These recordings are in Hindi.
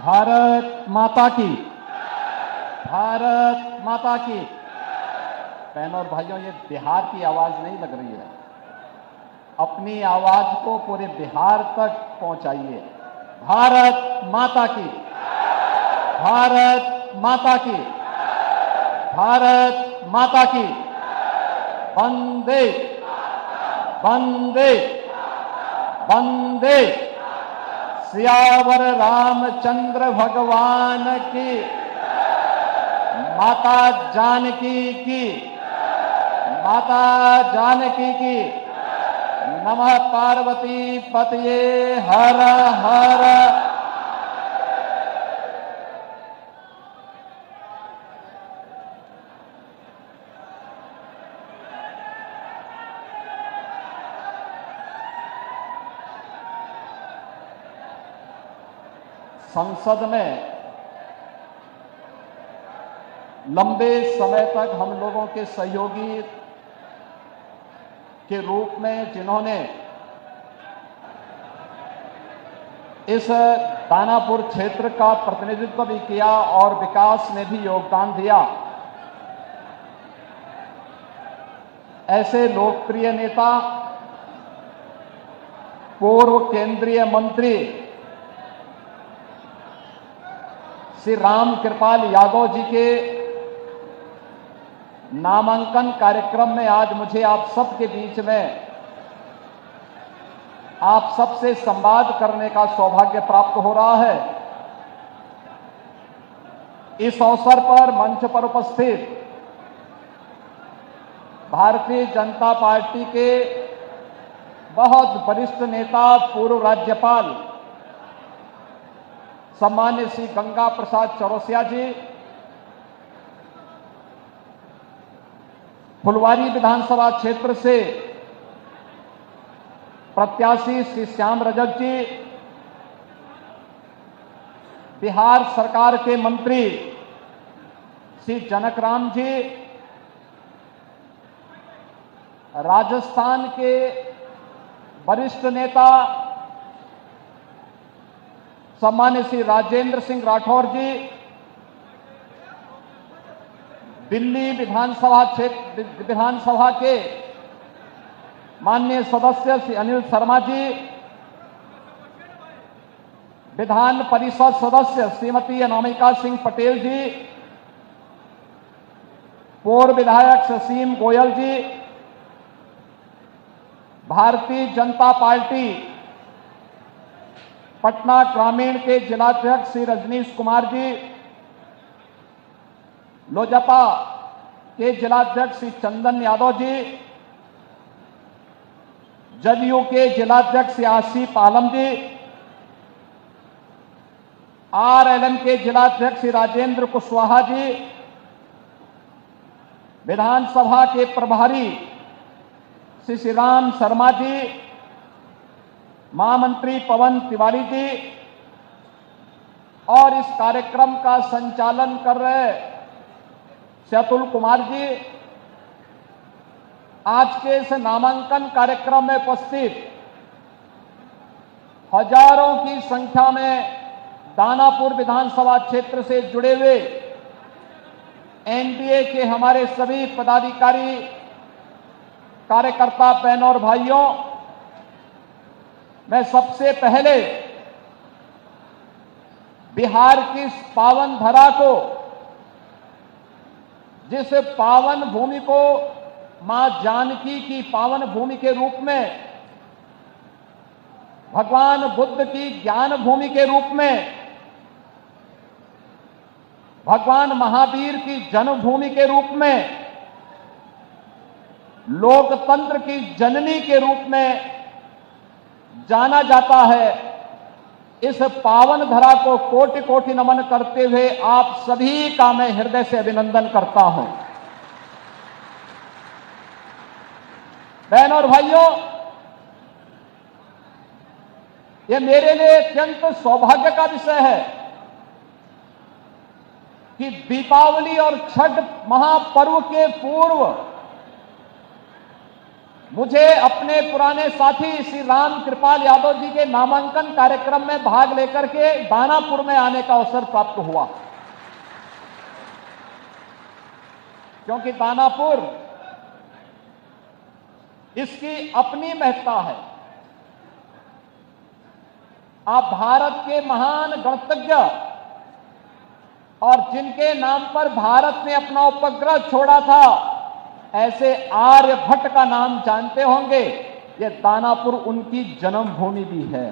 भारत माता की, भारत माता की। बहनों और भाइयों, ये बिहार की आवाज नहीं लग रही है। अपनी आवाज को पूरे बिहार तक पहुंचाइए। भारत माता की, भारत माता की, भारत माता की। वंदे वंदे वंदे। सियावर रामचंद्र भगवान की, माता जानकी की, माता जानकी की। नमः पार्वती पतये हर हर। संसद में लंबे समय तक हम लोगों के सहयोगी के रूप में जिन्होंने इस दानापुर क्षेत्र का प्रतिनिधित्व भी किया और विकास में भी योगदान दिया, ऐसे लोकप्रिय नेता, पूर्व केंद्रीय मंत्री श्री राम कृपाल यादव जी के नामांकन कार्यक्रम में आज मुझे आप सबके बीच में आप सबसे संवाद करने का सौभाग्य प्राप्त हो रहा है। इस अवसर पर मंच पर उपस्थित भारतीय जनता पार्टी के बहुत वरिष्ठ नेता, पूर्व राज्यपाल सम्मान्य श्री गंगा प्रसाद चौरसिया जी, फुलवारी विधानसभा क्षेत्र से प्रत्याशी श्री श्याम रजक जी, बिहार सरकार के मंत्री श्री जनक राम जी, राजस्थान के वरिष्ठ नेता सम्मान्य श्री राजेंद्र सिंह राठौर जी, दिल्ली विधानसभा के माननीय सदस्य श्री अनिल शर्मा जी, विधान परिषद सदस्य श्रीमती अनामिका सिंह पटेल जी, पूर्व विधायक ससीम गोयल जी, भारतीय जनता पार्टी पटना ग्रामीण के जिलाध्यक्ष श्री रजनीश कुमार जी, लोजपा के जिलाध्यक्ष श्री चंदन यादव जी, जदयू के जिलाध्यक्ष श्री आसिफ आलम जी, आरएलएम के जिलाध्यक्ष श्री राजेंद्र कुशवाहा जी, विधानसभा के प्रभारी श्री श्रीराम शर्मा जी, महामंत्री पवन तिवारी जी और इस कार्यक्रम का संचालन कर रहे श्री अतुल कुमार जी, आज के इस नामांकन कार्यक्रम में उपस्थित हजारों की संख्या में दानापुर विधानसभा क्षेत्र से जुड़े हुए एनडीए के हमारे सभी पदाधिकारी, कार्यकर्ता, बहनों और भाइयों, मैं सबसे पहले बिहार की इस पावन धरा को, जिस पावन भूमि को मां जानकी की पावन भूमि के रूप में, भगवान बुद्ध की ज्ञान भूमि के रूप में, भगवान महावीर की जन्मभूमि के रूप में, लोकतंत्र की जननी के रूप में जाना जाता है, इस पावन धरा को कोटि कोटि नमन करते हुए आप सभी का मैं हृदय से अभिनंदन करता हूं। बहनों और भाइयों, ये मेरे लिए अत्यंत सौभाग्य का विषय है कि दीपावली और छठ महापर्व के पूर्व मुझे अपने पुराने साथी श्री राम कृपाल यादव जी के नामांकन कार्यक्रम में भाग लेकर के दानापुर में आने का अवसर प्राप्त हुआ, क्योंकि दानापुर इसकी अपनी महत्ता है। आप भारत के महान गणतज्ञ और जिनके नाम पर भारत ने अपना उपग्रह छोड़ा था, ऐसे आर्यभट्ट का नाम जानते होंगे। ये दानापुर उनकी जन्मभूमि भी है।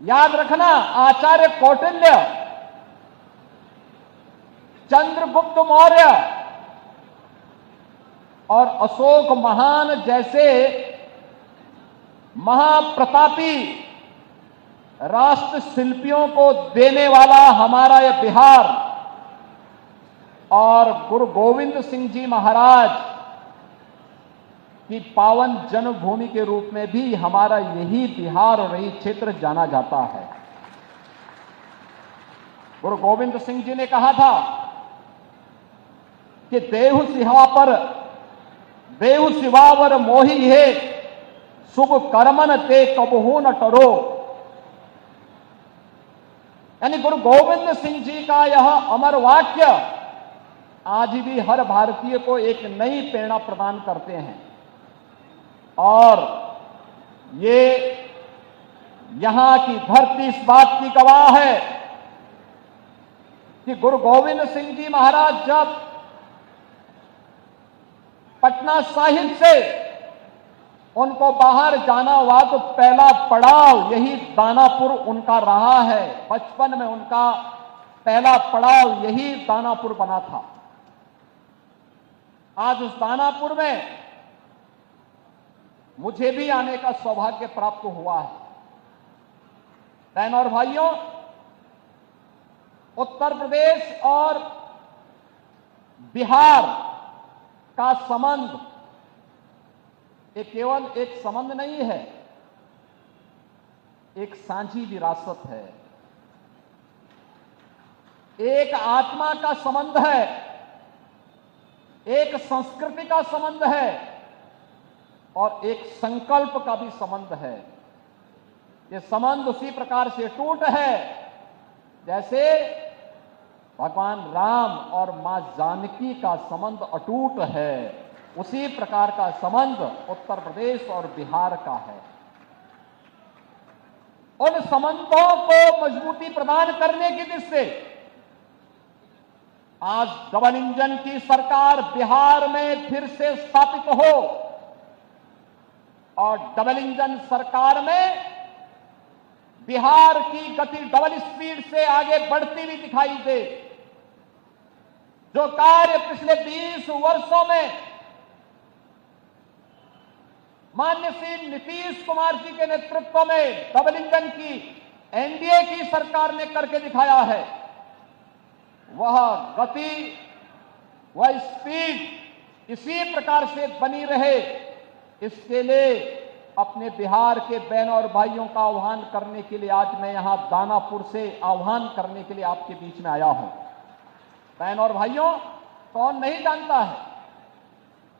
याद रखना, आचार्य कौटिल्य, चंद्रगुप्त मौर्य और अशोक महान जैसे महाप्रतापी राष्ट्र शिल्पियों को देने वाला हमारा यह बिहार, और गुरु गोविंद सिंह जी महाराज की पावन जन्मभूमि के रूप में भी हमारा यही बिहार और यही क्षेत्र जाना जाता है। गुरु गोविंद सिंह जी ने कहा था कि देहु सिवावर मोही है, शुभ कर्मन ते कबहू न टरो। यानी गुरु गोविंद सिंह जी का यह अमर वाक्य आज भी हर भारतीय को एक नई प्रेरणा प्रदान करते हैं, और ये यहां की धरती इस बात की गवाह है कि गुरु गोविंद सिंह जी महाराज जब पटना साहिब से उनको बाहर जाना हुआ तो पहला पड़ाव यही दानापुर उनका रहा है। बचपन में उनका पहला पड़ाव यही दानापुर बना था। आज उस दानापुर में मुझे भी आने का सौभाग्य प्राप्त हुआ है। बहनों और भाइयों, उत्तर प्रदेश और बिहार का संबंध ये केवल एक संबंध नहीं है, एक साझी विरासत है, एक आत्मा का संबंध है, एक संस्कृति का संबंध है और एक संकल्प का भी संबंध है। ये संबंध उसी प्रकार से टूट है जैसे भगवान राम और मां जानकी का संबंध अटूट है। उसी प्रकार का संबंध उत्तर प्रदेश और बिहार का है। उन संबंधों को मजबूती प्रदान करने की दृष्टि से आज डबल इंजन की सरकार बिहार में फिर से स्थापित हो, और डबल इंजन सरकार में बिहार की गति डबल स्पीड से आगे बढ़ती हुई दिखाई दे। जो कार्य पिछले 20 वर्षों में माननीय श्री नीतीश कुमार जी के नेतृत्व में डबल इंजन की एनडीए की सरकार ने करके दिखाया है, वह गति, वह स्पीड इसी प्रकार से बनी रहे, इसके लिए अपने बिहार के बहनों और भाइयों का आह्वान करने के लिए आज मैं यहां दानापुर से आह्वान करने के लिए आपके बीच में आया हूं। बहनों और भाइयों, कौन नहीं जानता है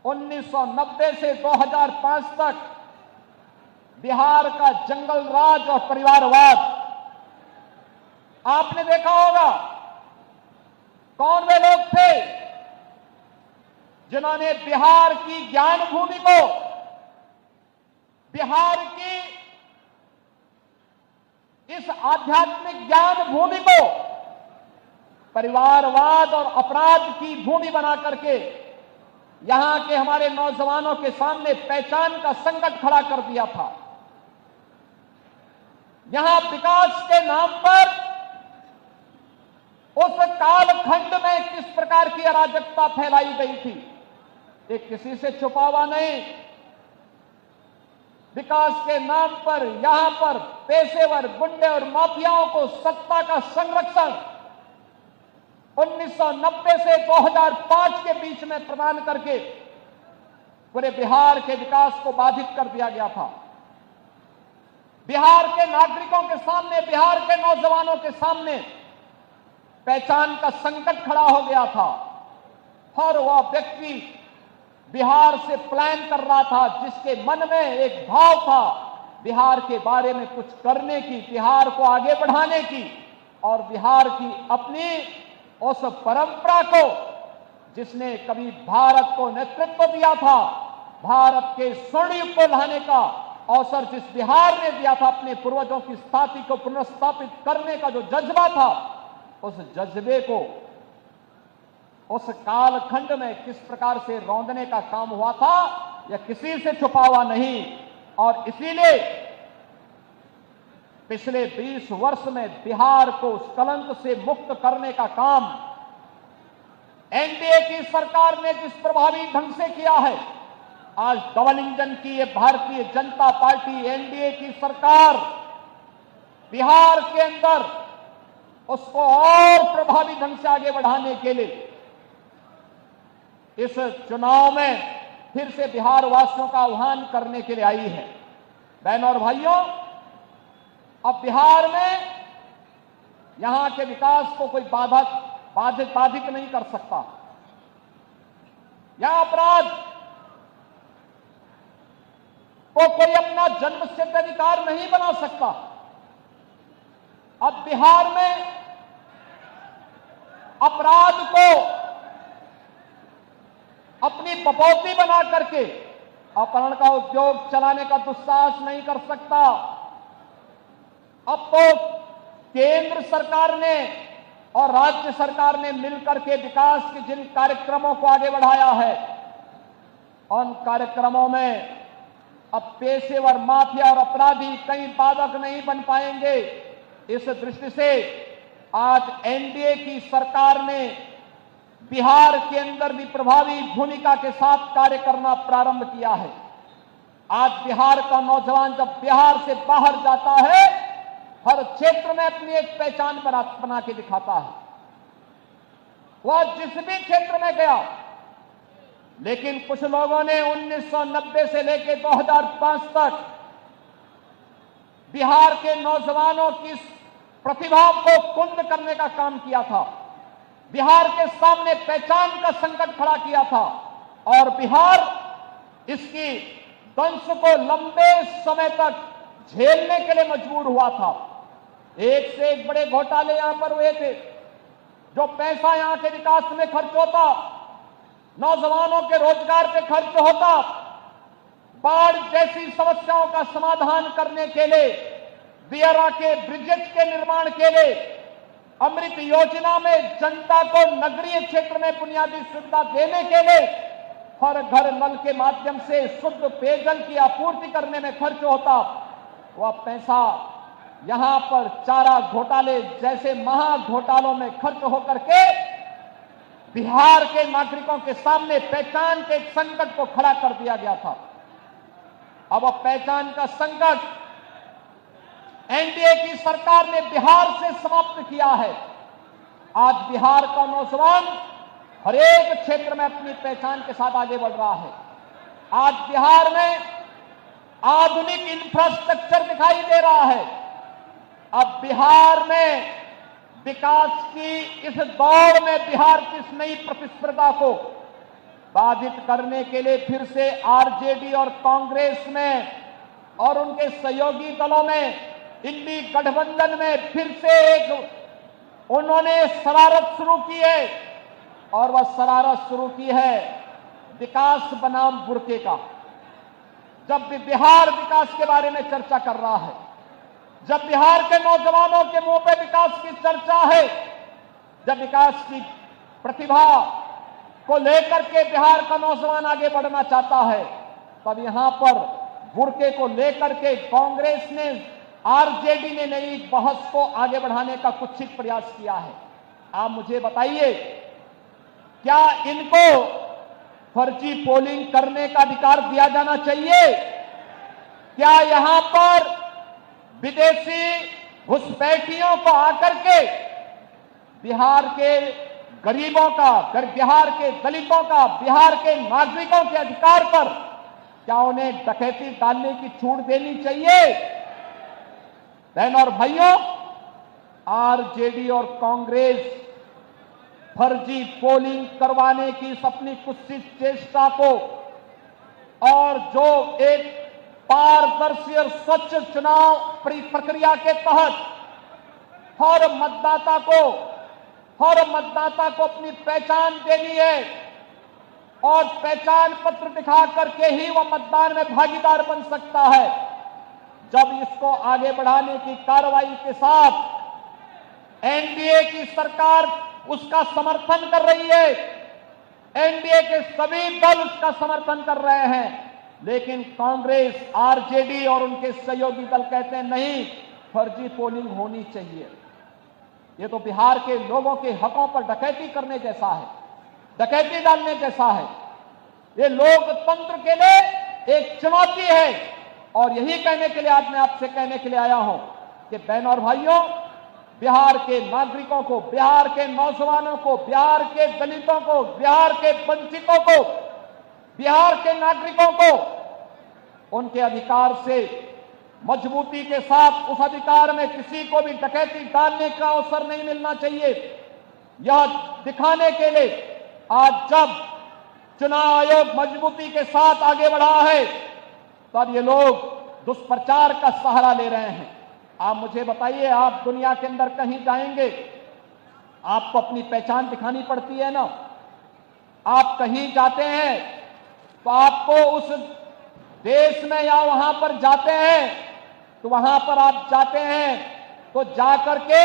1990 से 2005 तक बिहार का जंगल राज और परिवारवाद आपने देखा होगा। कौन वे लोग थे जिन्होंने बिहार की ज्ञान भूमि को, बिहार की इस आध्यात्मिक ज्ञान भूमि को परिवारवाद और अपराध की भूमि बना करके यहां के हमारे नौजवानों के सामने पहचान का संकट खड़ा कर दिया था। यहां विकास के नाम पर उस कालखंड में किस प्रकार की अराजकता फैलाई गई थी, ये किसी से छुपा हुआ नहीं। विकास के नाम पर यहां पर पेशेवर गुंडे और माफियाओं को सत्ता का संरक्षण 1990 से 2005 के बीच में प्रदान करके पूरे बिहार के विकास को बाधित कर दिया गया था। बिहार के नागरिकों के सामने, बिहार के नौजवानों के सामने पहचान का संकट खड़ा हो गया था। हर वह व्यक्ति बिहार से प्लान कर रहा था, जिसके मन में एक भाव था बिहार के बारे में कुछ करने की, बिहार को आगे बढ़ाने की, और बिहार की अपनी उस परंपरा को, जिसने कभी भारत को नेतृत्व दिया था, भारत के स्वर्ण युग को लाने का अवसर जिस बिहार ने दिया था, अपने पूर्वजों की स्थापना को पुनर्स्थापित करने का जो जज्बा था, उस जज्बे को उस कालखंड में किस प्रकार से रौंदने का काम हुआ था, यह किसी से छुपा हुआ नहीं। और इसीलिए पिछले 20 वर्ष में बिहार को उस कलंक से मुक्त करने का काम एनडीए की सरकार ने जिस प्रभावी ढंग से किया है, आज डबल इंजन की ये भारतीय जनता पार्टी एनडीए की सरकार बिहार के अंदर उसको और प्रभावी ढंग से आगे बढ़ाने के लिए इस चुनाव में फिर से बिहार वासियों का आह्वान करने के लिए आई है। बहनों और भाइयों, अब बिहार में यहां के विकास को कोई बाधित नहीं कर सकता। यहां अपराध को कोई अपना जन्मसिद्ध अधिकार नहीं बना सकता। अब बिहार में अपराध को अपनी बपौती बना करके अपहरण का उद्योग चलाने का दुस्साहस नहीं कर सकता। अब तो केंद्र सरकार ने और राज्य सरकार ने मिलकर के विकास के जिन कार्यक्रमों को आगे बढ़ाया है, उन कार्यक्रमों में अब पेशेवर माफिया और अपराधी कहीं बाधक नहीं बन पाएंगे। इस दृष्टि से आज एनडीए की सरकार ने बिहार के अंदर भी प्रभावी भूमिका के साथ कार्य करना प्रारंभ किया है। आज बिहार का नौजवान जब बिहार से बाहर जाता है, हर क्षेत्र में अपनी एक पहचान बना के दिखाता है। वह जिस भी क्षेत्र में गया, लेकिन कुछ लोगों ने 1990 से लेकर 2005 तक बिहार के नौजवानों की प्रतिभा को कुंद करने का काम किया था, बिहार के सामने पहचान का संकट खड़ा किया था, और बिहार इसकी दंश को लंबे समय तक झेलने के लिए मजबूर हुआ था। एक से एक बड़े घोटाले यहां पर हुए थे। जो पैसा यहां के विकास में खर्च होता, नौजवानों के रोजगार पे खर्च होता, बाढ़ जैसी समस्याओं का समाधान करने के लिए, दियारा के ब्रिजेज के निर्माण के लिए, अमृत योजना में जनता को नगरीय क्षेत्र में बुनियादी सुविधा देने के लिए हर घर नल के माध्यम से शुद्ध पेयजल की आपूर्ति करने में खर्च होता, वह पैसा यहां पर चारा घोटाले जैसे महा घोटालों में खर्च होकर के बिहार के नागरिकों के सामने पहचान के संकट को खड़ा कर दिया गया था। अब पहचान का संकट एनडीए की सरकार ने बिहार से समाप्त किया है। आज बिहार का नौजवान हर एक क्षेत्र में अपनी पहचान के साथ आगे बढ़ रहा है। आज बिहार में आधुनिक इंफ्रास्ट्रक्चर दिखाई दे रहा है। अब बिहार में विकास की इस दौड़ में बिहार की इस नई प्रतिस्पर्धा को बाधित करने के लिए फिर से आरजेडी और कांग्रेस में और उनके सहयोगी दलों में, इंडी गठबंधन में फिर से एक उन्होंने शरारत शुरू की है, और वह शरारत शुरू की है विकास बनाम बुर्के का। जब भी बिहार विकास के बारे में चर्चा कर रहा है, जब बिहार के नौजवानों के मुंह पे विकास की चर्चा है, जब विकास की प्रतिभा को लेकर के बिहार का नौजवान आगे बढ़ना चाहता है, तब यहां पर बुर्के को लेकर के कांग्रेस ने, आरजेडी ने नई बहस को आगे बढ़ाने का कुत्सित प्रयास किया है। आप मुझे बताइए, क्या इनको फर्जी पोलिंग करने का अधिकार दिया जाना चाहिए? क्या यहां पर विदेशी घुसपैठियों को आकर के बिहार के गरीबों का, बिहार के दलितों का, बिहार के नागरिकों के अधिकार पर क्या उन्हें डकैती डालने की छूट देनी चाहिए? बहनों और भाइयों, आरजेडी और कांग्रेस फर्जी पोलिंग करवाने की इस अपनी कुत्सित चेष्टा को और जो एक पारदर्शी और स्वच्छ चुनाव प्रक्रिया के तहत हर मतदाता को अपनी पहचान देनी है और पहचान पत्र दिखा करके ही वह मतदान में भागीदार बन सकता है। जब इसको आगे बढ़ाने की कार्रवाई के साथ एनडीए की सरकार उसका समर्थन कर रही है, एनडीए के सभी दल उसका समर्थन कर रहे हैं, लेकिन कांग्रेस, आरजेडी और उनके सहयोगी दल कहते हैं नहीं, फर्जी पोलिंग होनी चाहिए। ये तो बिहार के लोगों के हकों पर डकैती करने जैसा है, डकैती डालने जैसा है। ये लोकतंत्र के लिए एक चुनौती है और यही कहने के लिए आज मैं आपसे कहने के लिए आया हूं कि बहनों और भाइयों, बिहार के नागरिकों को, बिहार के नौजवानों को, बिहार के दलितों को, बिहार के वंचितों को, बिहार के नागरिकों को उनके अधिकार से मजबूती के साथ, उस अधिकार में किसी को भी डकैती डालने का अवसर नहीं मिलना चाहिए। यह दिखाने के लिए आज जब चुनाव आयोग मजबूती के साथ आगे बढ़ा है, तब ये लोग दुष्प्रचार का सहारा ले रहे हैं। आप मुझे बताइए, आप दुनिया के अंदर कहीं जाएंगे, आपको अपनी पहचान दिखानी पड़ती है ना। आप कहीं जाते हैं तो आपको उस देश में या वहां पर जाते हैं तो वहां पर आप जाते हैं तो जाकर के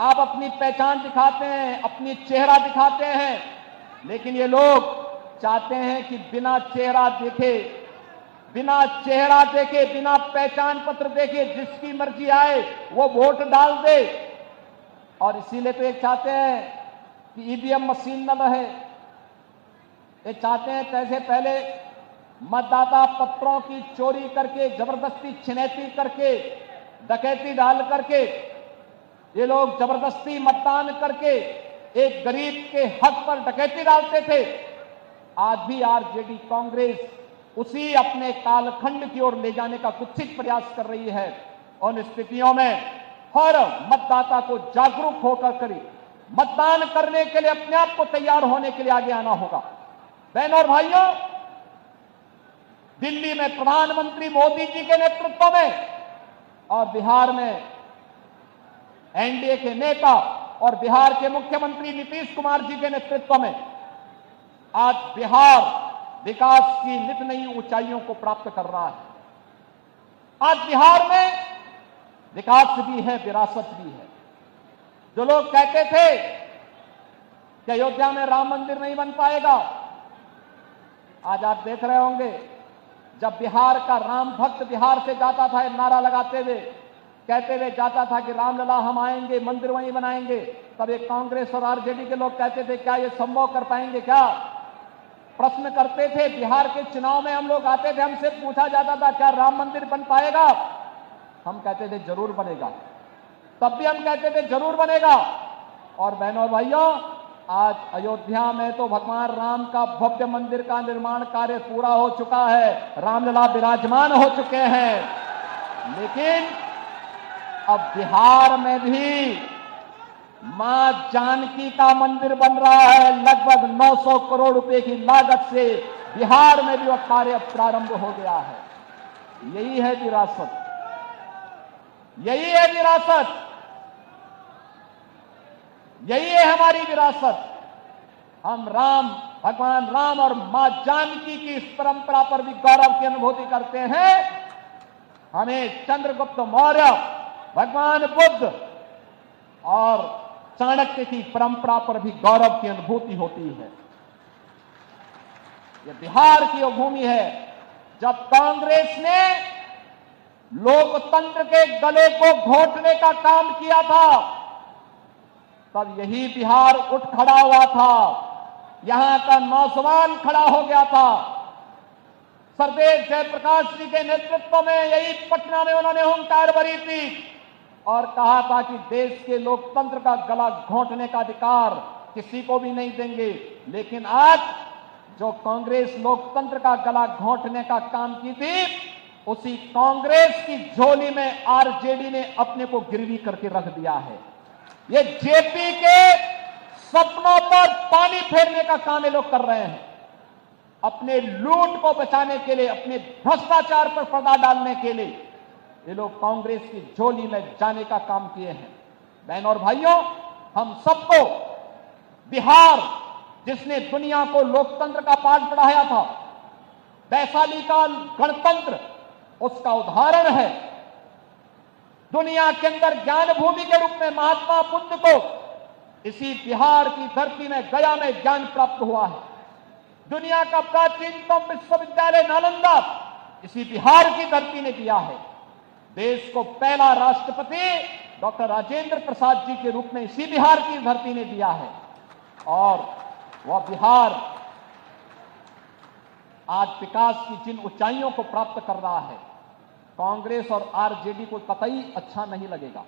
आप अपनी पहचान दिखाते हैं, अपनी चेहरा दिखाते हैं। लेकिन ये लोग चाहते हैं कि बिना चेहरा देखे, बिना पहचान पत्र देखे जिसकी मर्जी आए वो वोट डाल दे। और इसीलिए तो ये चाहते हैं कि ईवीएम मशीन न रहे। ये चाहते हैं कैसे पहले मतदाता पत्रों की चोरी करके, जबरदस्ती छिनैती करके, डकैती डाल करके ये लोग जबरदस्ती मतदान करके एक गरीब के हक पर डकैती डालते थे। आज भी आरजेडी कांग्रेस उसी अपने कालखंड की ओर ले जाने का कुत्सित प्रयास कर रही है। उन स्थितियों में हर मतदाता को जागरूक होकर करें, मतदान करने के लिए अपने आप को तैयार होने के लिए आगे आना होगा। बहनों और भाइयों, दिल्ली में प्रधानमंत्री मोदी जी के नेतृत्व में और बिहार में एनडीए के नेता और बिहार के मुख्यमंत्री नीतीश कुमार जी के नेतृत्व में आज बिहार विकास की नित नई ऊंचाइयों को प्राप्त कर रहा है। आज बिहार में विकास भी है, विरासत भी है। जो लोग कहते थे कि अयोध्या में राम मंदिर नहीं बन पाएगा, आज आप देख रहे होंगे जब बिहार का राम भक्त बिहार से जाता था नारा लगाते हुए, कहते हुए जाता था कि रामलला हम आएंगे, मंदिर वहीं बनाएंगे, तब एक कांग्रेस और आरजेडी के लोग कहते थे क्या ये संभव कर पाएंगे क्या? प्रश्न करते थे। बिहार के चुनाव में हम लोग आते थे, हमसे पूछा जाता था क्या राम मंदिर बन पाएगा? हम कहते थे जरूर बनेगा। तब भी हम कहते थे जरूर बनेगा। और बहनों और भाइयों, आज अयोध्या में तो भगवान राम का भव्य मंदिर का निर्माण कार्य पूरा हो चुका है, रामलला विराजमान हो चुके हैं। लेकिन अब बिहार में भी मां जानकी का मंदिर बन रहा है। लगभग 900 करोड़ रुपए की लागत से बिहार में भी वह कार्य प्रारंभ हो गया है। यही है विरासत, यही है विरासत, यही है हमारी विरासत। हम भगवान राम और मां जानकी की इस परंपरा पर भी गौरव की अनुभूति करते हैं। हमें चंद्रगुप्त मौर्य, भगवान बुद्ध और चाणक्य की परंपरा पर भी गौरव की अनुभूति होती है। यह बिहार की वो भूमि है जब कांग्रेस ने लोकतंत्र के गले को घोटने का काम किया था, तब यही बिहार उठ खड़ा हुआ था। यहां का नौजवान खड़ा हो गया था। सरदेव जयप्रकाश जी के नेतृत्व में यही पटना में उन्होंने हुंकार भरी थी और कहा था कि देश के लोकतंत्र का गला घोंटने का अधिकार किसी को भी नहीं देंगे। लेकिन आज जो कांग्रेस लोकतंत्र का गला घोंटने का काम की थी, उसी कांग्रेस की झोली में आरजेडी ने अपने को गिरवी करके रख दिया है। ये जेपी के सपनों पर पानी फेरने का काम ये लोग कर रहे हैं। अपने लूट को बचाने के लिए, अपने भ्रष्टाचार पर पर्दा डालने के लिए ये लोग कांग्रेस की झोली में जाने का काम किए हैं। बहन और भाइयों, हम सबको बिहार, जिसने दुनिया को लोकतंत्र का पाठ पढ़ाया था, वैशाली का गणतंत्र उसका उदाहरण है। दुनिया के अंदर ज्ञान भूमि के रूप में महात्मा बुद्ध को इसी बिहार की धरती में, गया में ज्ञान प्राप्त हुआ है। दुनिया का प्राचीनतम विश्वविद्यालय नालंदा इसी बिहार की धरती ने दिया है। देश को पहला राष्ट्रपति डॉक्टर राजेंद्र प्रसाद जी के रूप में इसी बिहार की धरती ने दिया है। और वह बिहार आज विकास की जिन ऊंचाइयों को प्राप्त कर रहा है, कांग्रेस और आरजेडी को कतई अच्छा नहीं लगेगा।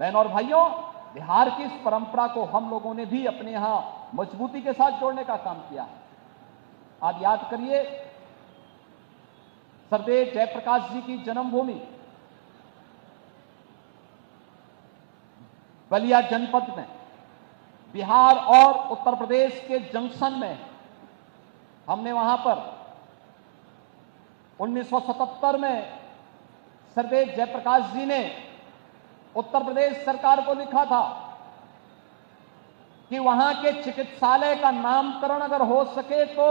बहन और भाइयों, बिहार की इस परंपरा को हम लोगों ने भी अपने यहां मजबूती के साथ जोड़ने का काम किया है। आप याद करिए, सरदेव जयप्रकाश जी की जन्मभूमि बलिया जनपद में, बिहार और उत्तर प्रदेश के जंक्शन में, हमने वहां पर 1977 में सरदेव जयप्रकाश जी ने उत्तर प्रदेश सरकार को लिखा था कि वहां के चिकित्सालय का नामकरण अगर हो सके तो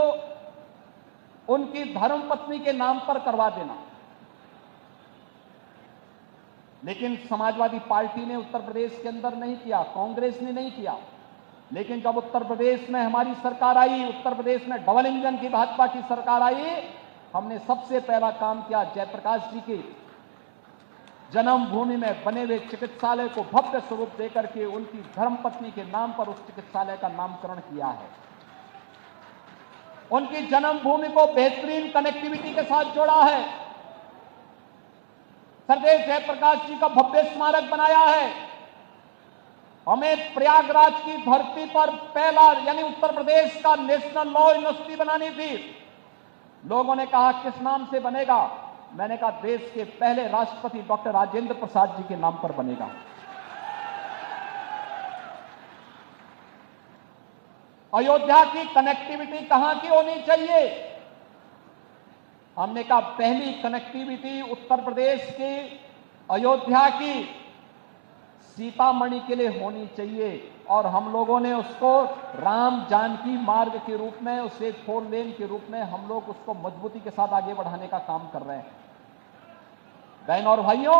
उनकी धर्मपत्नी के नाम पर करवा देना। लेकिन समाजवादी पार्टी ने उत्तर प्रदेश के अंदर नहीं किया, कांग्रेस ने नहीं किया। लेकिन जब उत्तर प्रदेश में हमारी सरकार आई, उत्तर प्रदेश में डबल इंजन की भाजपा की सरकार आई, हमने सबसे पहला काम किया, जयप्रकाश जी की जन्मभूमि में बने हुए चिकित्सालय को भव्य स्वरूप देकर के उनकी धर्मपत्नी के नाम पर उस चिकित्सालय का नामकरण किया है। उनकी जन्मभूमि को बेहतरीन कनेक्टिविटी के साथ जोड़ा है। सरदेव जयप्रकाश जी का भव्य स्मारक बनाया है। हमें प्रयागराज की धरती पर पहला, यानी उत्तर प्रदेश का नेशनल लॉ यूनिवर्सिटी बनानी थी। लोगों ने कहा किस नाम से बनेगा? मैंने कहा देश के पहले राष्ट्रपति डॉक्टर राजेंद्र प्रसाद जी के नाम पर बनेगा। अयोध्या की कनेक्टिविटी कहां की होनी चाहिए? हमने कहा पहली कनेक्टिविटी उत्तर प्रदेश की अयोध्या की सीतामढ़ी के लिए होनी चाहिए। और हम लोगों ने उसको राम जानकी मार्ग के रूप में, उसे 4 लेन के रूप में हम लोग उसको मजबूती के साथ आगे बढ़ाने का काम कर रहे हैं। बहन और भाइयों,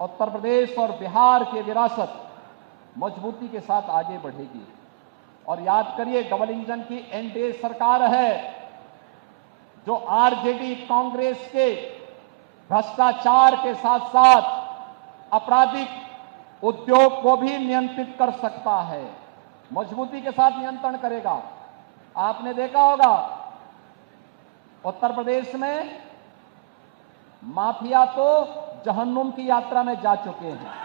उत्तर प्रदेश और बिहार की विरासत मजबूती के साथ आगे बढ़ेगी। और याद करिए, डबल इंजन की एनडीए सरकार है जो आरजेडी कांग्रेस के भ्रष्टाचार के साथ साथ आपराधिक उद्योग को भी नियंत्रित कर सकता है, मजबूती के साथ नियंत्रण करेगा। आपने देखा होगा उत्तर प्रदेश में माफिया तो जहन्नुम की यात्रा में जा चुके हैं।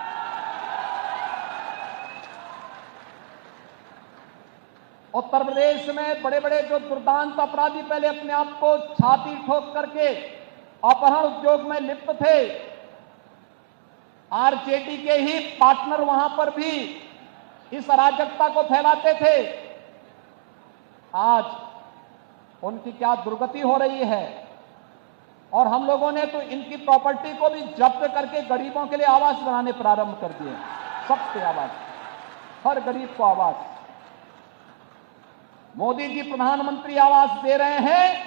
उत्तर प्रदेश में बड़े बड़े जो दुर्दांत अपराधी पहले अपने आप को छाती ठोक करके अपहरण उद्योग में लिप्त थे, आरजेडी के ही पार्टनर वहां पर भी इस अराजकता को फैलाते थे। आज उनकी क्या दुर्गति हो रही है। और हम लोगों ने तो इनकी प्रॉपर्टी को भी जब्त करके गरीबों के लिए आवास बनाने प्रारंभ कर दिए। सबसे आवास, हर गरीब को आवास। मोदी जी प्रधानमंत्री आवास दे रहे हैं।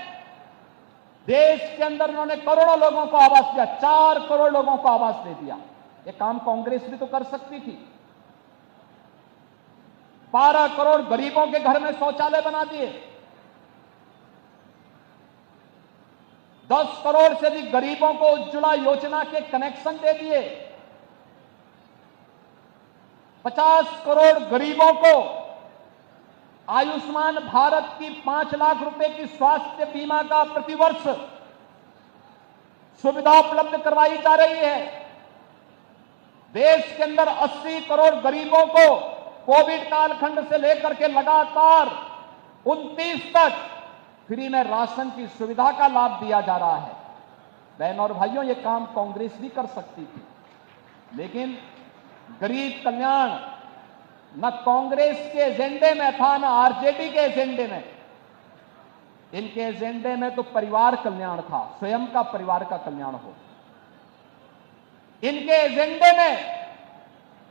देश के अंदर उन्होंने करोड़ों लोगों को आवास दिया, 4 करोड़ लोगों को आवास दे दिया। ये काम कांग्रेस भी तो कर सकती थी। 12 करोड़ गरीबों के घर में शौचालय बना दिए। 10 करोड़ से भी गरीबों को उज्ज्वला योजना के कनेक्शन दे दिए। 50 करोड़ गरीबों को आयुष्मान भारत की 5 लाख रुपए की स्वास्थ्य बीमा का प्रतिवर्ष सुविधा उपलब्ध करवाई जा रही है। देश के अंदर 80 करोड़ गरीबों को कोविड कालखंड से लेकर के लगातार 29 तक फ्री में राशन की सुविधा का लाभ दिया जा रहा है। बहन और भाइयों, ये काम कांग्रेस भी कर सकती थी, लेकिन गरीब कल्याण न कांग्रेस के एजेंडे में था, न आरजेडी के एजेंडे में। इनके एजेंडे में तो परिवार कल्याण था, स्वयं का परिवार का कल्याण हो। इनके एजेंडे में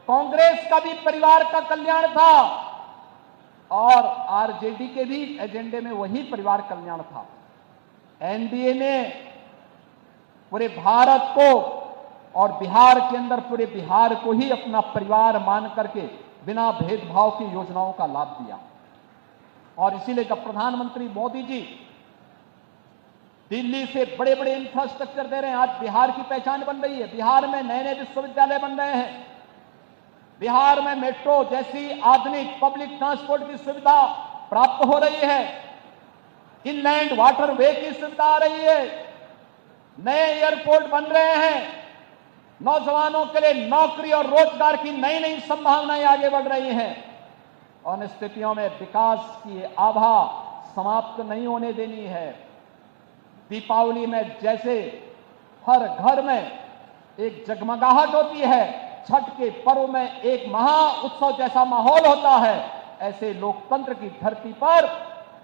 कांग्रेस का भी परिवार का कल्याण था और आरजेडी के भी एजेंडे में वही परिवार कल्याण था। एनडीए ने पूरे भारत को और बिहार के अंदर पूरे बिहार को ही अपना परिवार मान करके बिना भेदभाव की योजनाओं का लाभ दिया। और इसीलिए जब प्रधानमंत्री मोदी जी दिल्ली से बड़े बड़े इंफ्रास्ट्रक्चर दे रहे हैं, आज बिहार की पहचान बन रही है। बिहार में नए नए विश्वविद्यालय बन रहे हैं, बिहार में मेट्रो जैसी आधुनिक पब्लिक ट्रांसपोर्ट की सुविधा प्राप्त हो रही है, इनलैंड वाटर वे की सुविधा आ रही है, नए एयरपोर्ट बन रहे हैं, नौजवानों के लिए नौकरी और रोजगार की नई नई संभावनाएं आगे बढ़ रही हैं। और इन स्थितियों में विकास की आभा समाप्त नहीं होने देनी है। दीपावली में जैसे हर घर में एक जगमगाहट होती है, छठ के पर्व में एक महा उत्सव जैसा माहौल होता है, ऐसे लोकतंत्र की धरती पर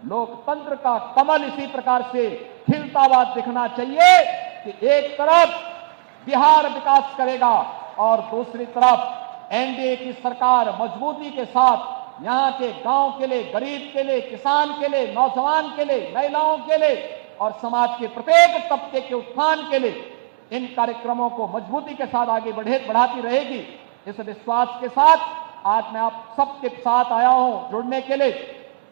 लोकतंत्र का कमल इसी प्रकार से खिलता हुआ दिखना चाहिए कि एक तरफ बिहार विकास करेगा और दूसरी तरफ एनडीए की सरकार मजबूती के साथ यहां के गांव के लिए, गरीब के लिए, किसान के लिए, नौजवान के लिए, महिलाओं के लिए और समाज के प्रत्येक तबके के उत्थान के लिए इन कार्यक्रमों को मजबूती के साथ आगे बढ़ाती रहेगी। इस विश्वास के साथ आज मैं आप सबके साथ आया हूं जुड़ने के लिए।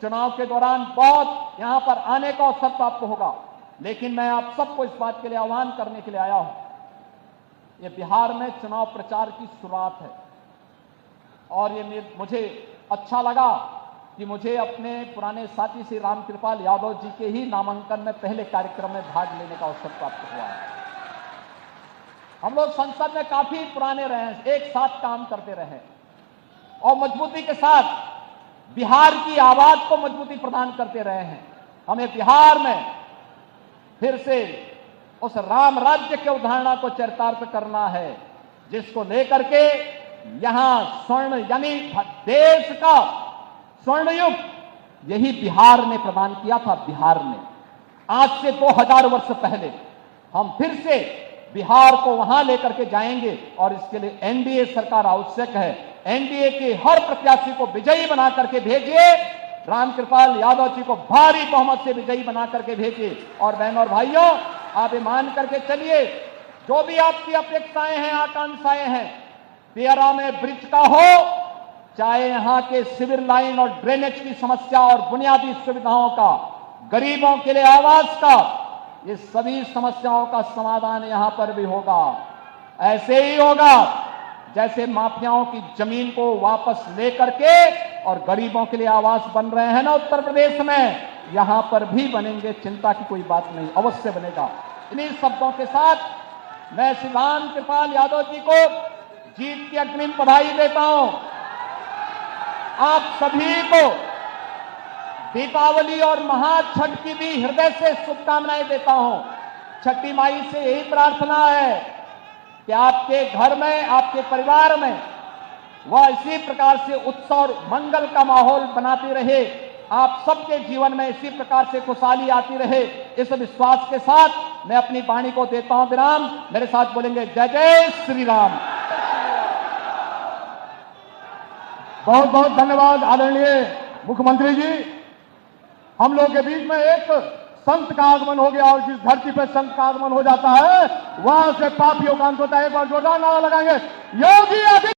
चुनाव के दौरान बहुत यहां पर आने का अवसर प्राप्त होगा, लेकिन मैं आप सबको इस बात के लिए आह्वान करने के लिए आया हूं। ये बिहार में चुनाव प्रचार की शुरुआत है और ये मुझे अच्छा लगा कि मुझे अपने पुराने साथी श्री रामकृपाल यादव जी के ही नामांकन में पहले कार्यक्रम में भाग लेने का अवसर प्राप्त हुआ है। हम लोग संसद में काफी पुराने रहे हैं, एक साथ काम करते रहे और मजबूती के साथ बिहार की आवाज को मजबूती प्रदान करते रहे हैं। हमें बिहार में फिर से उस राम राज्य की अवधारणा को चरितार्थ करना है, जिसको लेकर के यहां स्वर्ण यानी देश का स्वर्ण युग यही बिहार ने प्रदान किया था। बिहार ने आज से 2000 वर्ष पहले हम फिर से बिहार को वहां लेकर के जाएंगे और इसके लिए एनडीए सरकार आवश्यक है। एनडीए के हर प्रत्याशी को विजयी बना करके भेजिए, रामकृपाल यादव जी को भारी बहुमत से विजयी बना करके भेजिए। और बहनों और भाइयों, आप ये मान करके चलिए, जो भी आपकी अपेक्षाएं हैं, आकांक्षाएं हैं, तेरा में ब्रिज का हो, चाहे यहां के सिविल लाइन और ड्रेनेज की समस्या और बुनियादी सुविधाओं का, गरीबों के लिए आवास का, ये सभी समस्याओं का समाधान यहां पर भी होगा। ऐसे ही होगा जैसे माफियाओं की जमीन को वापस लेकर के और गरीबों के लिए आवास बन रहे हैं ना उत्तर प्रदेश में, यहां पर भी बनेंगे, चिंता की कोई बात नहीं, अवश्य बनेगा। इन्हीं शब्दों के साथ मैं श्री रामकृपाल यादव जी को जीत की अग्रिम बधाई देता हूं। आप सभी को दीपावली और महाछठ की भी हृदय से शुभकामनाएं देता हूं। छठी माई से यही प्रार्थना है कि आपके घर में, आपके परिवार में वह इसी प्रकार से उत्सव और मंगल का माहौल बनाती रहे, आप सबके जीवन में इसी प्रकार से खुशहाली आती रहे। इस विश्वास के साथ मैं अपनी वाणी को देता हूं विराम। मेरे साथ बोलेंगे जय जय श्री राम। बहुत बहुत धन्यवाद आदरणीय मुख्यमंत्री जी। हम लोग के बीच में एक संत का आगमन हो गया और जिस धरती पर संत का आगमन हो जाता है वहां से पापियों का अंत होता है। एक बार जोरदार नारा लगाएंगे, योगी आदित्य